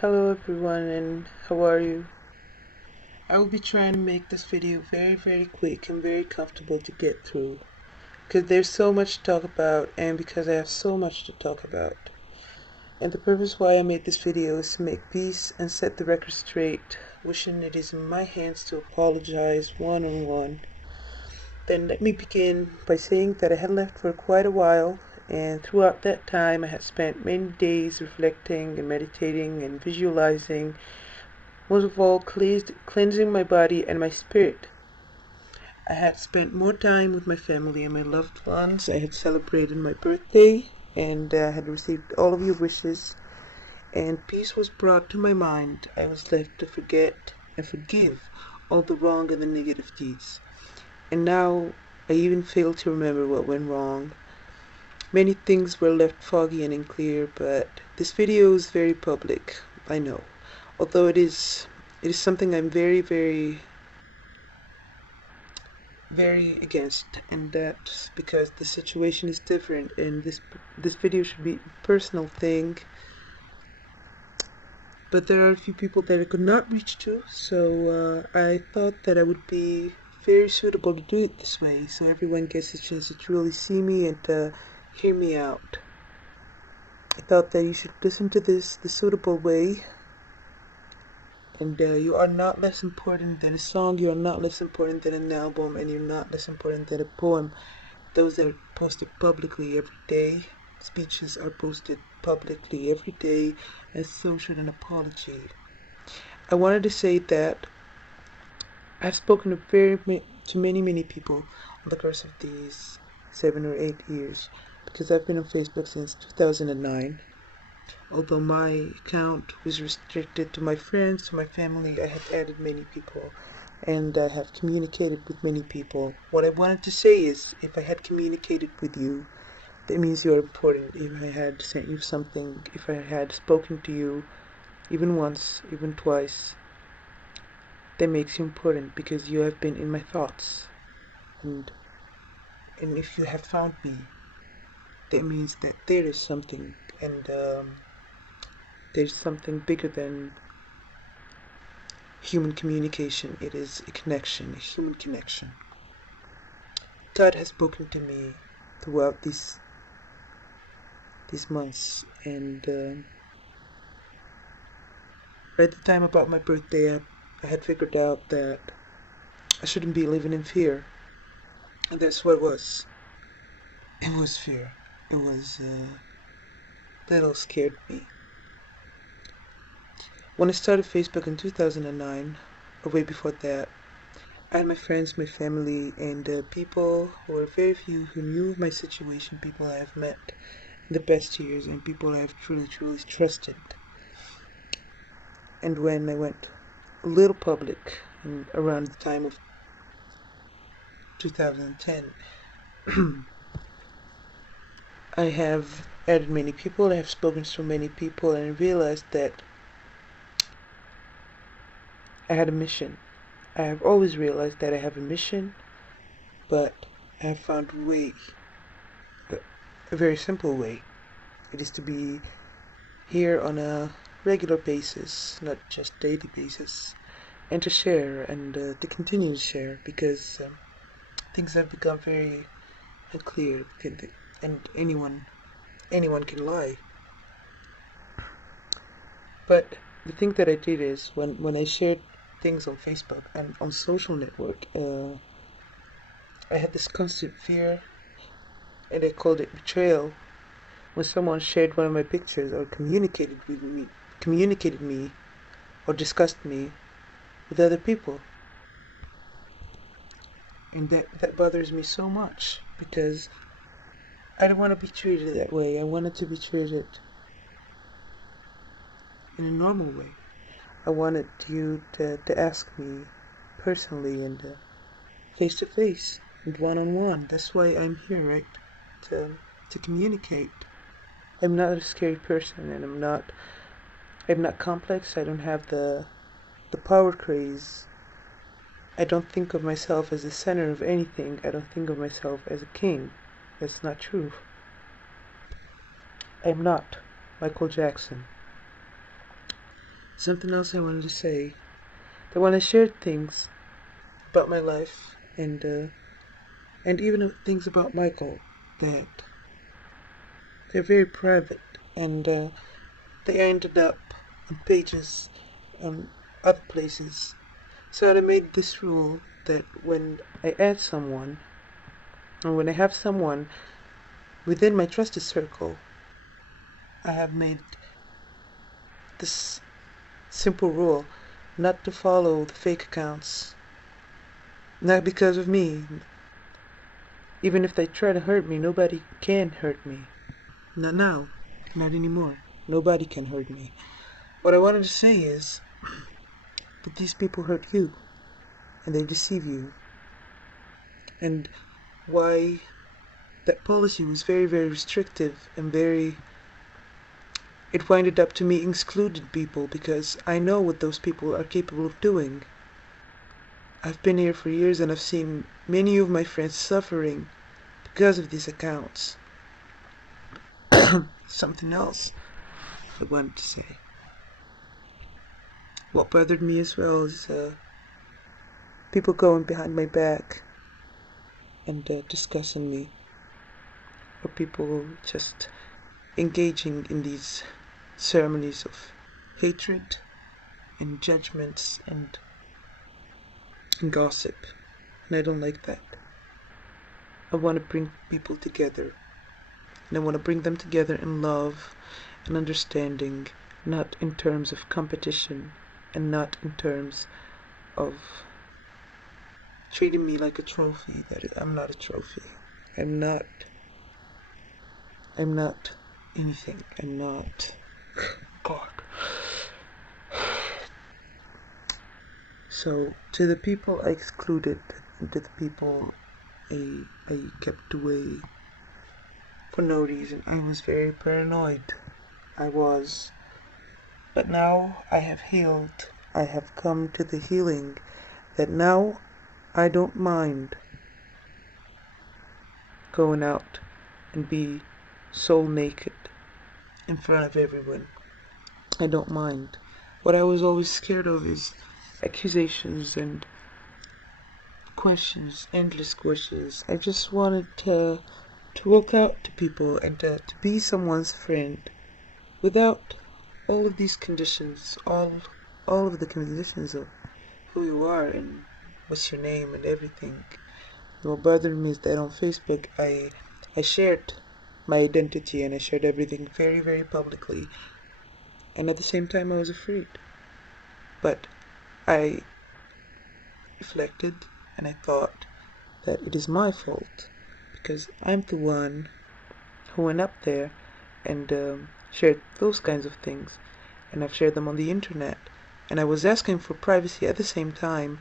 Hello everyone, and how are you? I will be trying to make this video very quick and very comfortable to get through because there's so much to talk about and because I have so much to talk about. And the purpose why I made this video is to make peace and set the record straight, wishing it is in my hands to apologize one on one. Then let me begin by saying that I had left for quite a while, and throughout that time I had spent many days reflecting and meditating and visualizing, most of all cleansing my body and my spirit. I had spent more time with my family and my loved ones. I had celebrated my birthday and had received all of your wishes, and peace was brought to my mind. I was left to forget and forgive all the wrong and the negative deeds. And now I even fail to remember what went wrong. Many things were left foggy and unclear, but this video is very public, I know. Although it is something I'm very against, and that's because the situation is different, and this video should be a personal thing. But there are a few people that I could not reach to, so I thought that I would be very suitable to do it this way, so everyone gets a chance to truly see me and to hear me out. I thought that you should listen to this the suitable way. And you are not less important than a song, you are not less important than an album, and you're not less important than a poem. Those are posted publicly every day. Speeches are posted publicly every day, and so should an apology. I wanted to say that I've spoken to many people in the course of these 7 or 8 years, because I've been on Facebook since 2009. Although my account was restricted to my friends, to my family, I have added many people and I have communicated with many people. What I wanted to say is, if I had communicated with you, that means you're important. If I had sent you something, if I had spoken to you even once, even twice, that makes you important because you have been in my thoughts. And and if you have found me, that means that there is something, and there's something bigger than human communication. It is a connection, a human connection. God has spoken to me throughout these months, and at the time about my birthday, I had figured out that I shouldn't be living in fear, and that's what it was. It was fear. It was little scared me. When I started Facebook in 2009, or way before that, I had my friends, my family, and people who were very few who knew my situation, people I have met in the best years, and people I have truly trusted. And when I went a little public around the time of 2010, I have added many people, I have spoken to many people, and I realized that I had a mission. I have always realized that I have a mission, but I have found a way, a very simple way. It is to be here on a regular basis, not just daily basis, and to share and to continue to share because things have become very clear, and anyone can lie. But the thing that I did is when I shared things on Facebook and on social network, I had this constant fear, and I called it betrayal. When someone shared one of my pictures or communicated me or discussed me with other people, and that bothers me so much because I don't want to be treated that way. I wanted to be treated in a normal way. I wanted you to ask me personally and face to face and one on one. That's why I'm here, right? To communicate. I'm not a scary person, and I'm not complex. I don't have the power craze. I don't think of myself as the center of anything. I don't think of myself as a king. That's not true. I'm not Michael Jackson. Something else I wanted to say, that when I shared things about my life and even things about Michael, that they're very private, and they ended up on pages on other places. So I made this rule that when I add someone, or when I have someone within my trusted circle, I have made this simple rule not to follow the fake accounts. Not because of me. Even if they try to hurt me, nobody can hurt me. Not now. Not anymore. Nobody can hurt me. What I wanted to say is that these people hurt you, and they deceive you. And why that policy was very, very restrictive and it winded up to me excluding people because I know what those people are capable of doing. I've been here for years and I've seen many of my friends suffering because of these accounts. Something else I wanted to say. What bothered me as well is people going behind my back and discussing me, or people just engaging in these ceremonies of hatred and judgments and gossip, and I don't like that. I want to bring people together, and I want to bring them together in love and understanding, not in terms of competition and not in terms of treating me like a trophy. I'm not a trophy. I'm not anything. I'm not God. So to the people I excluded, and to the people I kept away for no reason, I was very paranoid. I was. But now I have healed. I have come to the healing that now I don't mind going out and be soul naked in front of everyone. I don't mind. What I was always scared of is accusations and questions, endless questions. I just wanted to walk out to people and to be someone's friend without all of these conditions, all of the conditions of who you are and what's your name and everything. What bothered me is that on Facebook I shared my identity and I shared everything very, very publicly, and at the same time I was afraid. But I reflected and I thought that it is my fault because I'm the one who went up there and shared those kinds of things, and I've shared them on the internet, and I was asking for privacy at the same time.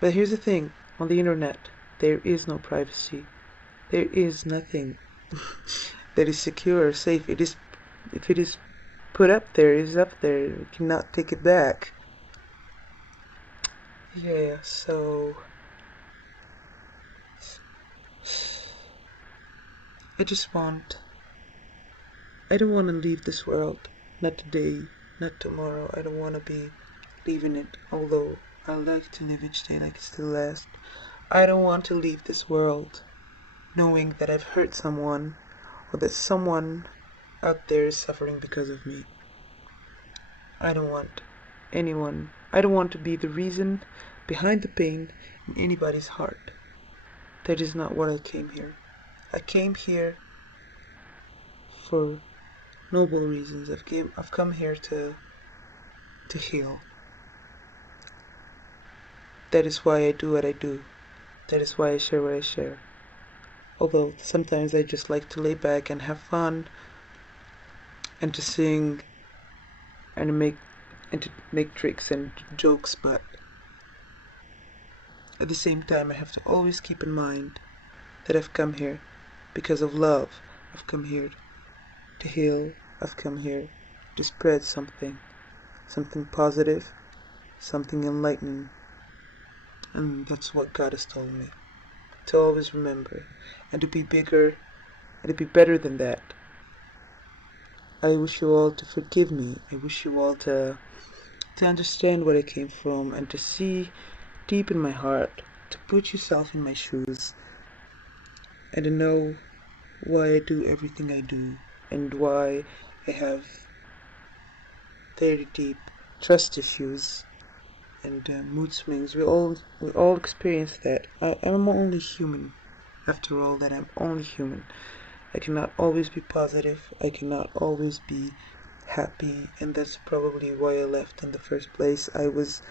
But here's the thing, on the internet there is no privacy. There is nothing that is secure or safe. If it is put up there, it is up there. You cannot take it back. Yeah, so I don't want to leave this world. Not today, not tomorrow. I don't want to be leaving it, although I like to live each day like it's the last. I don't want to leave this world knowing that I've hurt someone or that someone out there is suffering because of me. I don't want to be the reason behind the pain in anybody's heart. That is not what I came here. I came here for noble reasons. I've come here to heal. That is why I do what I do. That is why I share what I share. Although sometimes I just like to lay back and have fun and to sing and to make tricks and jokes, but at the same time I have to always keep in mind that I've come here because of love. I've come here to heal. I've come here to spread something positive, something enlightening. And that's what God has told me. To always remember and to be bigger and to be better than that. I wish you all to forgive me. I wish you all to understand where I came from and to see deep in my heart, to put yourself in my shoes and to know why I do everything I do and why I have very deep trust issues and mood swings. We all experience that. I'm only human. After all, that I'm only human. I cannot always be positive. I cannot always be happy, and that's probably why I left in the first place. I was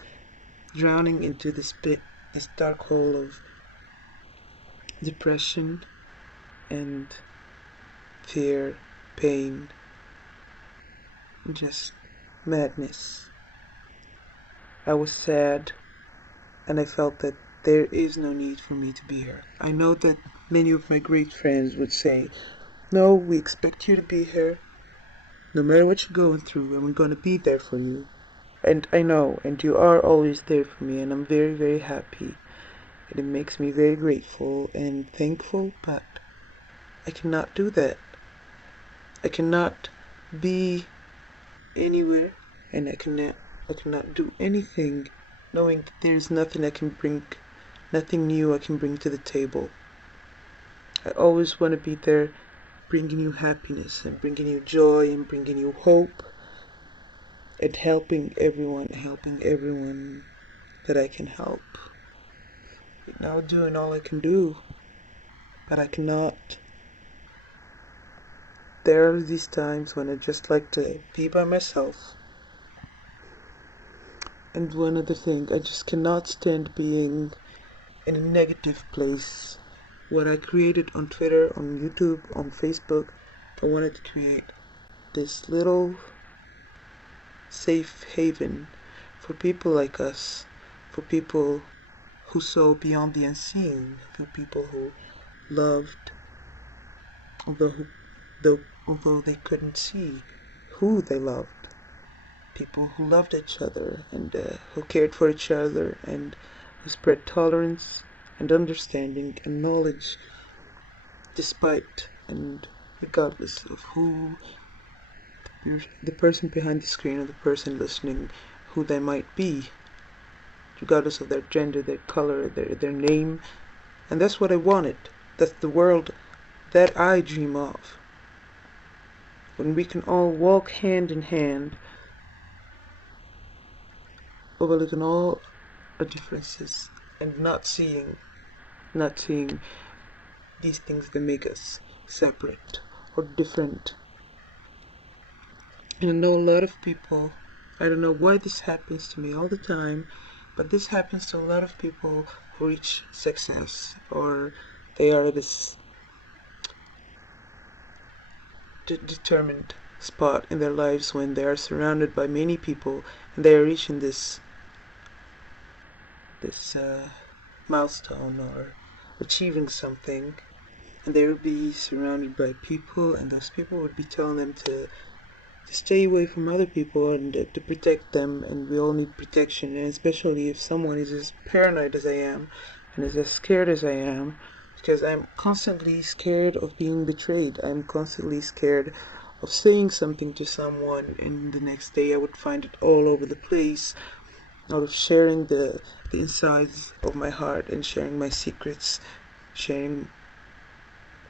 drowning into this dark hole of depression and fear, pain, just madness. I was sad, and I felt that there is no need for me to be here. I know that many of my great friends would say, no, we expect you to be here, no matter what you're going through, and we're going to be there for you. And I know, and you are always there for me, and I'm very, very happy. And it makes me very grateful and thankful, but I cannot do that. I cannot be anywhere, and I cannot do anything knowing that there's nothing I can bring, nothing new I can bring to the table. I always want to be there bringing you happiness and bringing you joy and bringing you hope and helping everyone that I can help. Now doing all I can do, but I cannot. There are these times when I just like to be by myself. And one other thing, I just cannot stand being in a negative place. What I created on Twitter, on YouTube, on Facebook, I wanted to create this little safe haven for people like us, for people who saw beyond the unseen, for people who loved, although they couldn't see who they loved. People who loved each other and who cared for each other and who spread tolerance and understanding and knowledge despite and regardless of who the person behind the screen or the person listening, who they might be, regardless of their gender, their color, their name. And that's what I wanted. That's the world that I dream of. When we can all walk hand in hand, overlooking all our differences and not seeing these things that make us separate or different. And I know a lot of people, I don't know why this happens to me all the time, but this happens to a lot of people who reach success, or they are this determined spot in their lives when they are surrounded by many people and they are reaching this milestone or achieving something, and they would be surrounded by people, and those people would be telling them to stay away from other people and to protect them, and we all need protection, and especially if someone is as paranoid as I am and is as scared as I am, because I'm constantly scared of being betrayed. I'm constantly scared of saying something to someone and the next day I would find it all over the place, out of sharing the insides of my heart and sharing my secrets, sharing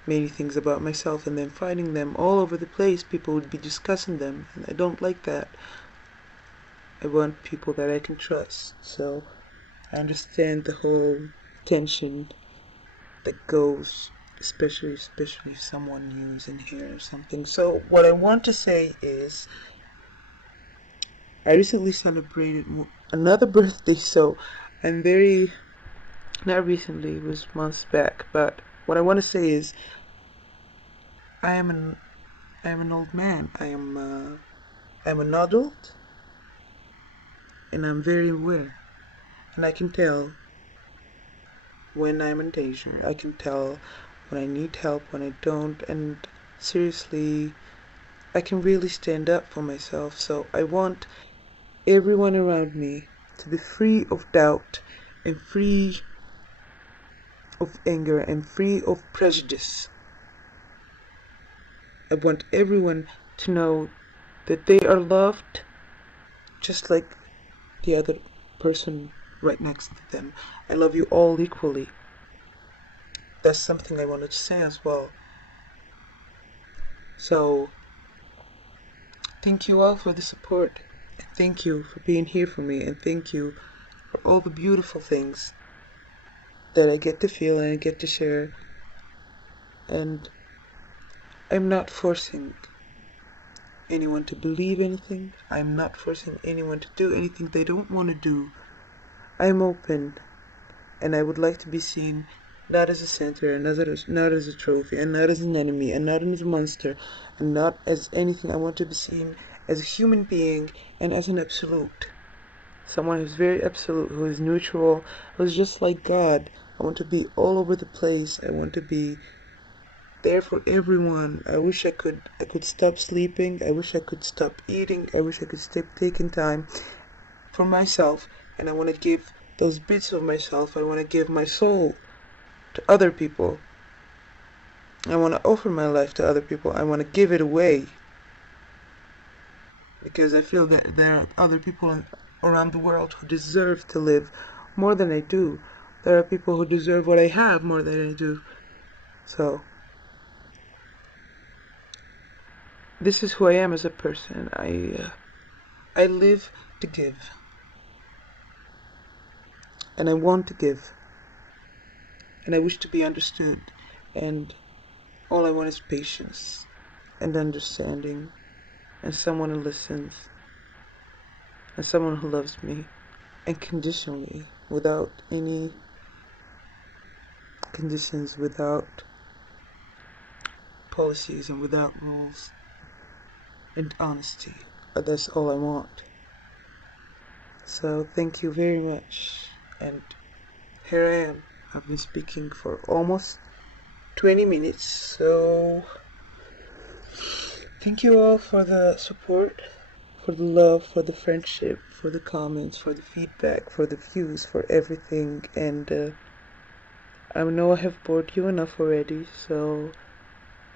many things about myself and then finding them all over the place. People would be discussing them, and I don't like that. I want people that I can trust. So I understand the whole tension that goes, especially if someone new is in here or something. So what I want to say is, I recently celebrated another birthday, so I'm very, not recently, it was months back, but what I want to say is, I am an old man. I'm an adult, and I'm very aware, and I can tell when I'm in danger. I can tell when I need help, when I don't, and seriously, I can really stand up for myself. So I want everyone around me to be free of doubt and free of anger and free of prejudice. I want everyone to know that they are loved just like the other person right next to them. I love you all equally. That's something I wanted to say as well. So, thank you all for the support. Thank you for being here for me, and thank you for all the beautiful things that I get to feel and I get to share. And I'm not forcing anyone to believe anything. I'm not forcing anyone to do anything they don't want to do. I'm open, and I would like to be seen not as a center, and not as a trophy, and not as an enemy, and not as a monster, and not as anything. I want to be seen as a human being and as an absolute. Someone who's very absolute, who is neutral, who's just like God. I want to be all over the place. I want to be there for everyone. I wish I could stop sleeping. I wish I could stop eating. I wish I could stop taking time for myself. And I want to give those bits of myself. I want to give my soul to other people. I want to offer my life to other people. I want to give it away. Because I feel that there are other people around the world who deserve to live more than I do. There are people who deserve what I have more than I do. So, this is who I am as a person. I live to give. And I want to give. And I wish to be understood. And all I want is patience and understanding. And someone who listens. And someone who loves me. Unconditionally. Without any conditions, without policies, and without rules. And honesty. That's all I want. So thank you very much. And here I am. I've been speaking for almost 20 minutes. So thank you all for the support, for the love, for the friendship, for the comments, for the feedback, for the views, for everything. And I know I have bored you enough already. So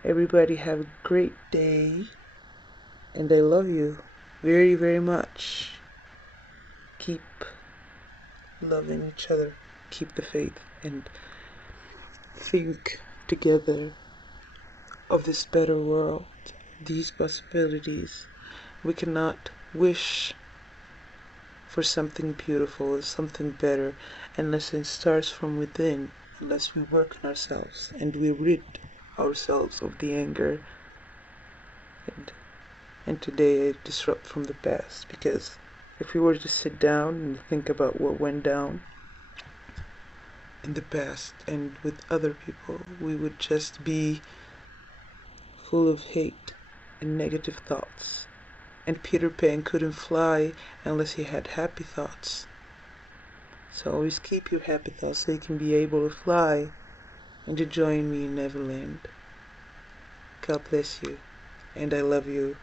everybody have a great day. And I love you very, very much. Keep loving each other. Keep the faith. And think together of this better world. These possibilities. We cannot wish for something beautiful, something better, unless it starts from within. Unless we work on ourselves and we rid ourselves of the anger. And today I disrupt from the past, because if we were to sit down and think about what went down in the past and with other people, we would just be full of hate and negative thoughts. And Peter Pan couldn't fly unless he had happy thoughts. So always keep your happy thoughts so you can be able to fly and to join me in Neverland. God bless you, and I love you.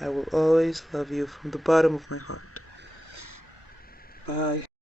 I will always love you from the bottom of my heart. Bye.